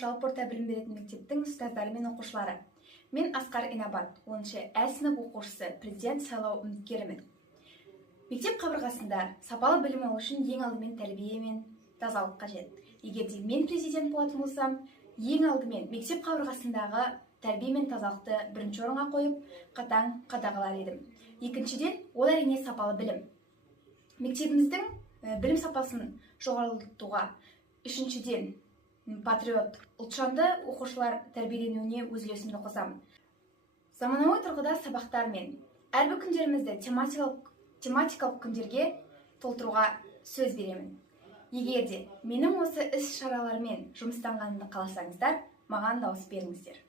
жалпы орта білім беретін мектептің ұстаздары мен оқушылары. Мен Асқар Инабат, 10-шы Ә сынып оқушысы, президент сайлау үміткерімін. Мектеп қабырғасында сапалы білім алу үшін ең алдымен тәрбие мен тазалық қажет. Егер де мен президент болатын болсам, ең алдымен мектеп қабырғасындағы тәрбие мен тазалықты бірінші орынға қойып, қатаң қадағалар едім. Екіншіден, ол әрине сапалы білім. Мектебіміздің білім сапасын жоғарылатуға, үшіншіден, патриот, ұлтжанды оқушылар тәрбиеленуіне өз үлесімді қосамын. Заманауи тұрғыда сабақтар мен әрбір күндерімізді тематикалық күндерге толтыруға сөз беремін. Егер де менің осы іс-шаралармен жұмыстанғанымды қаласаңыздар, маған дауыс беріңіздер.